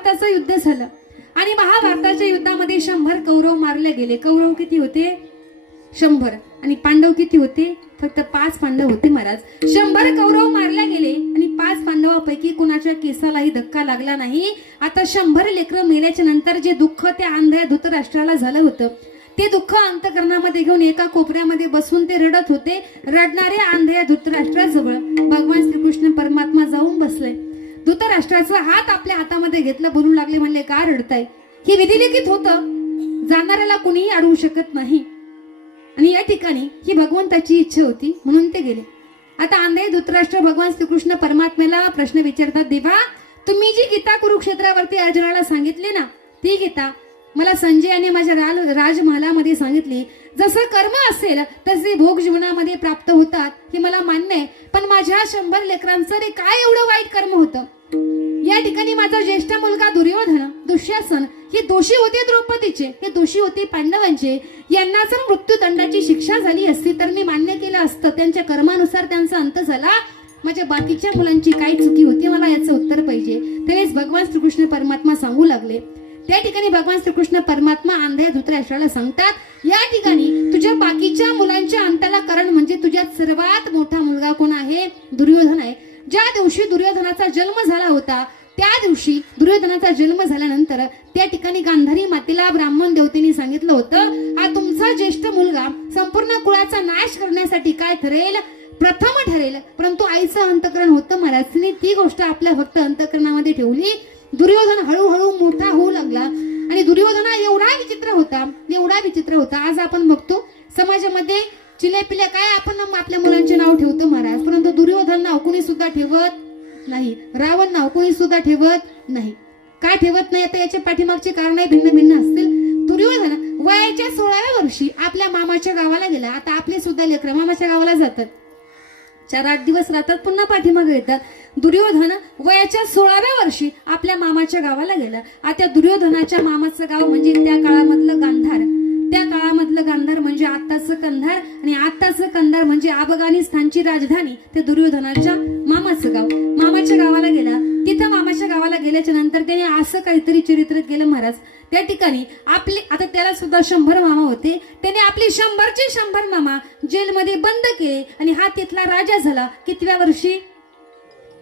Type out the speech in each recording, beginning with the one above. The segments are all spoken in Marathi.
महाभारताचं युद्ध झालं. आणि महाभारताच्या युद्धामध्ये शंभर कौरव मारले गेले. कौरव किती होते? शंभर. आणि पांडव किती होते? फक्त पाच पांडव होते महाराज. शंभर कौरव मारले गेले आणि पाच पांडवापैकी कोणाच्या केसालाही धक्का लागला नाही. आता शंभर लेकरं मेल्याच्या नंतर जे दुःख त्या आंधळ्या धृतराष्ट्राला झालं होतं ते दुःख अंतकरणामध्ये घेऊन एका कोपऱ्यामध्ये बसून ते रडत होते रडणाऱ्या आंधळ्या धृतराष्ट्राजवळ. भगवान श्रीकृष्ण परमात्मा जाऊन बसले. धृतराष्ट्राचा हात आपल्या हातामध्ये घेतलं बोलू लागले म्हणले का रडताय? हे विधिलिखित होतं. जाणाऱ्याला कुणीही अडवू शकत नाही. आणि या ठिकाणी ही भगवंताची इच्छा होती म्हणून ते गेले. आता आंधळे धृतराष्ट्र भगवान श्रीकृष्ण परमात्म्याला प्रश्न विचारतात देवा तुम्ही जी गीता कुरुक्षेत्रावरती अर्जुनाला सांगितली ना ती गीता मला संजय आणि माझ्या राल राजमहालामध्ये सांगितली जसं कर्म असेल तसे भोग जीवनामध्ये प्राप्त होतात हे मला मान्य आहे. पण माझ्या शंभर लेकरांचं रे काय एवढं वाईट कर्म होतं? या ठिकाणी माझा ज्येष्ठ मुलगा दुर्योधन दुःशासन हे दोषी होते द्रौपदीचे हे दोषी होते पांडवांचे. यांना जर मृत्यूदंडाची शिक्षा झाली असती तर मी मान्य केलं असतं. त्यांच्या कर्मानुसार त्यांचा अंत झाला. माझ्या बाकीच्या मुलांची काय चुकी होती मला याचं उत्तर पाहिजे. त्यावेळेस भगवान श्रीकृष्ण परमात्मा सांगू लागले. त्या ठिकाणी भगवान श्रीकृष्ण परमात्मा आंध्या धृतराष्ट्राला सांगतात या ठिकाणी बाकीच्या मुलांच्या अंताला कारण म्हणजे तुझ्यात सर्वात मोठा मुलगा कोण आहे? दुर्योधन आहे. ज्या दिवशी दुर्योधनाचा जन्म झाला होता त्या दिवशी दुर्योधनाचा जन्म झाल्यानंतर त्या ठिकाणी गांधारी मातेला ब्राह्मण देवतेने सांगितलं होतं हा तुमचा ज्येष्ठ मुलगा संपूर्ण कुळाचा नाश करण्यासाठी काय ठरेल? प्रथम ठरेल. परंतु आईचं अंतकरण होतं महाराजने ती गोष्ट आपल्या फक्त अंतकरणामध्ये ठेवली. दुर्योधन हळूहळू मोठा होऊ लागला आणि दुर्योधन हा एवढा विचित्र होता एवढा विचित्र होता. आज आपण बघतो समाजामध्ये चिले पिल्या काय आपण आपल्या मुलांचे नाव ठेवतो महाराज? परंतु दुर्योधन नाव कोणी सुद्धा ठेवत नाही. रावण नाव कोणी सुद्धा ठेवत नाही. का ठेवत नाही? आता याच्या पाठीमागचे कारण भिन्न भिन्न असतील. दुर्योधन वयाच्या सोळाव्या वर्षी आपल्या मामाच्या गावाला गेला. आता आपले सुद्धा लेकर मामाच्या गावाला जातात. चार आठ दिवस राहतात पुन्हा पाठीमागे येतात. दुर्योधन वयाच्या सोळाव्या वर्षी आपल्या मामाच्या गावाला गेला. आता दुर्योधनाच्या मामाचं गाव म्हणजे त्या काळामधलं कंधार आणि आत्ताचं कंधार म्हणजे अफगाणिस्तानची राजधानी ते दुर्योधनाच्या मामाचं गाव. मामाच्या गावाला गेला. तिथं मामाच्या गावाला गेल्याच्यानंतर त्याने असं काहीतरी चरित्र केलं महाराज. त्या ठिकाणी आपले आता त्याला सुद्धा शंभर मामा होते. त्याने आपले शंभरचे शंभर मामा जेलमध्ये बंद केले आणि हा तिथला राजा झाला कितव्या वर्षी?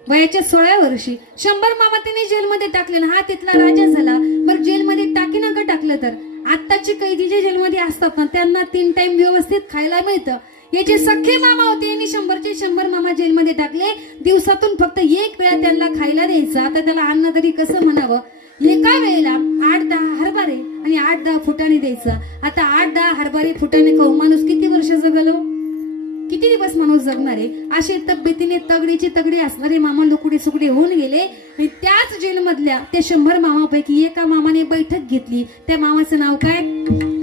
वयाच्या सोळाव्या वर्षी. शंभर मामा त्याने जेलमध्ये टाकले आणि हा तिथला राजा झाला. बरं जेलमध्ये टाकी नका टाकलं तर? आत्ताची कैदी जे जेलमध्ये असतात ना त्यांना तीन टाइम व्यवस्थित खायला मिळतं. याचे सख्खे मामा होते यांनी शंभरचे शंभर मामा जेलमध्ये टाकले. दिवसातून फक्त एक वेळा त्यांना खायला द्यायचं. आता त्याला अन्न तरी कसं म्हणावं? एका वेळेला आठ दहा हरभरे आणि आठ दहा फुटाने द्यायचं. आता आठ दहा हरभरे फुटाने खाऊ माणूस किती वर्ष जगलो? किती दिवस माणूस जगणारे? असे तब्येतीने तगडीची तगडी असणारे मामा लुकडी सुकडी होऊन गेले आणि त्याच जेलमधल्या त्या शंभर मामापैकी एका मामाने बैठक घेतली. त्या मामाचं नाव काय?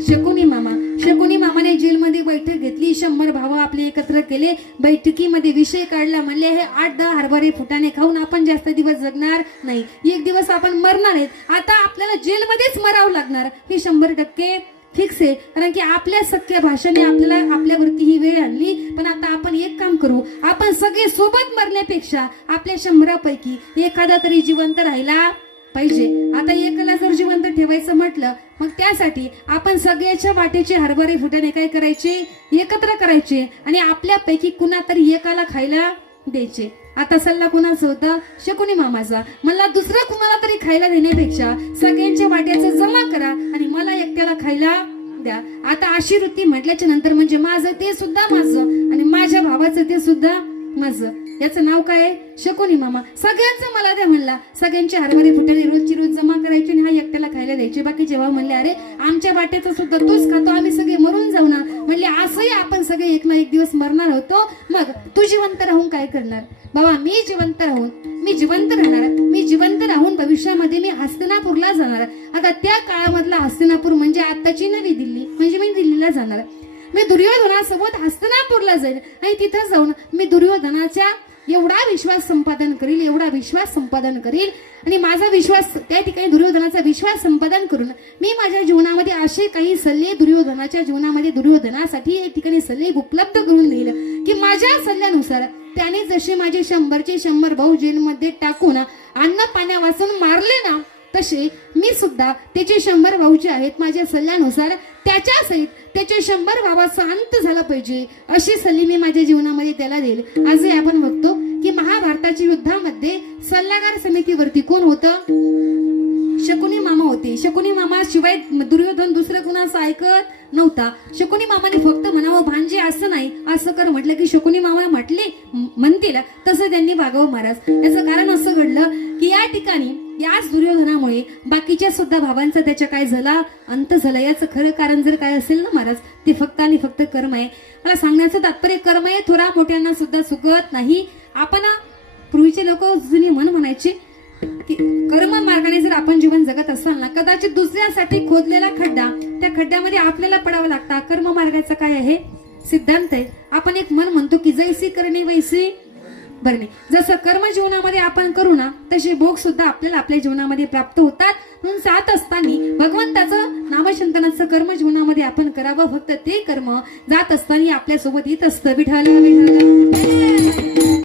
शकुनी मामा. शकुनी मामाने जेलमध्ये बैठक घेतली. शंभर भाव आपले एकत्र केले. बैठकीमध्ये विषय काढला. म्हणले हे आठ दहा हरभरे फुटाने खाऊन आपण जास्त दिवस जगणार नाही. एक दिवस आपण मरणार आहेत. आता आपल्याला जेलमध्येच मरावं लागणार. हे शंभर टक्के फिक्स आहे. कारण की आपल्या सख्या भाषेने आपल्याला आपल्यावरती ही वेळ आणली. पण आता आपण एक काम करू. आपण सगळे सोबत मरण्यापेक्षा आपल्या शंभरापैकी एखादा तरी जिवंत राहिला पाहिजे. आता एकाला जर जिवंत ठेवायचं म्हटलं मग त्यासाठी आपण सगळ्याच्या वाटेचे हरभरे फुटाणे काय करायचे? एकत्र करायचे आणि आपल्यापैकी कुणा तरी एकाला खायला द्यायचे. आता सल्ला कोणाचा होता? शकुनी मामाचा. मला दुसरा कुणाला तरी खायला देण्यापेक्षा सगळ्यांच्या वाट्याचं जमा करा आणि मला एकट्याला खायला द्या. आता अशी वृत्ती म्हटल्याच्या नंतर म्हणजे माझं ते सुद्धा माझं आणि माझ्या भावाचं ते सुद्धा माझं. याचं नाव काय शकुनी मामा. सगळ्यांचं मला द्या म्हणला. सगळ्यांची हरभरे फुटाने रोजची रोज जमा करायची आणि हा एकट्याला खायला द्यायचे. बाकी जेव्हा म्हणले अरे आमच्या वाट्याचं सुद्धा तूच खातो आम्ही सगळे मरून जाऊ ना. म्हणले असंही आपण सगळे एक ना एक दिवस मरणार होतो. मग तू जिवंत राहून काय करणार? बाबा मी जिवंत राहून मी जिवंत राहणार मी जिवंत राहून भविष्यामध्ये मी हस्तिनापूरला जाणार आता त्या काळामधला हस्तिनापूर म्हणजे आताची नवी दिल्ली. म्हणजे मी दिल्लीला जाणार मी दुर्योधनासोबत हस्तिनापूरला जाईल आणि तिथं जाऊन मी दुर्योधनाच्या एवढा विश्वास संपादन करील एवढा विश्वास संपादन करील आणि माझा विश्वास त्या ठिकाणी दुर्योधनाचा विश्वास संपादन करून मी माझ्या जीवनामध्ये असे काही सल्ले दुर्योधनाच्या जीवनामध्ये दुर्योधनासाठी या ठिकाणी सल्ले उपलब्ध करून देईल की माझ्या सल्ल्यानुसार त्याने जसे माझे शंभरचे शंभर भाऊ जेलमध्ये टाकून अन्न पाण्यापासून मारले ना तसे मी सुद्धा त्याचे शंभर भाऊ जे आहेत माझ्या सल्ल्यानुसार त्याच्या सहित त्याचे शंभर भावाचा अंत झाला पाहिजे अशी सल्ली मी माझ्या जीवनामध्ये त्याला देईल. आजही आपण बघतो की महाभारताच्या युद्धामध्ये सल्लागार समितीवरती कोण होतं? शकुनी मामा होते. शकुनी मामा शिवाय दुर्योधन दुसरं कुणाचं ऐकत नव्हता. शकुनी मामाने फक्त म्हणावं भांजे असं नाही. असं कर म्हटलं की शकुनी मामा म्हटले म्हणतील. तसं त्यांनी वागावं महाराज. याचं कारण असं घडलं की या ठिकाणी याच दुर्योधनामुळे बाकीच्या सुद्धा भावांचा त्याच्या काय झाला? अंत झाला. याचं खरं कारण जर काय असेल ना महाराज ते फक्त आणि फक्त कर्म आहे. मला सांगण्याचं तात्पर्य कर्म आहे थोरा मोठ्यांना सुद्धा चुकत नाही. आपण पूर्वीचे लोक जुनी म्हण म्हणायची की कर्म मार्गाने जर आपण जीवन जगत असाल ना कदाचित दुसऱ्यासाठी खोदलेला खड्डा त्या खड्ड्यामध्ये आपल्याला पडावं लागता. कर्म मार्गाचं काय आहे? सिद्धांत आहे. आपण एक मन म्हणतो की जैसी करणे वैसी भरणे. जसं कर्म जीवनामध्ये आपण करू ना तसे भोग सुद्धा आपल्याला आपल्या जीवनामध्ये प्राप्त होतात. म्हणून जात असताना भगवंताचं नामचिंतनाचं कर्म जीवनामध्ये आपण करावं फक्त ते कर्म. जात असताना आपल्यासोबत येत असतं विठाला विठाला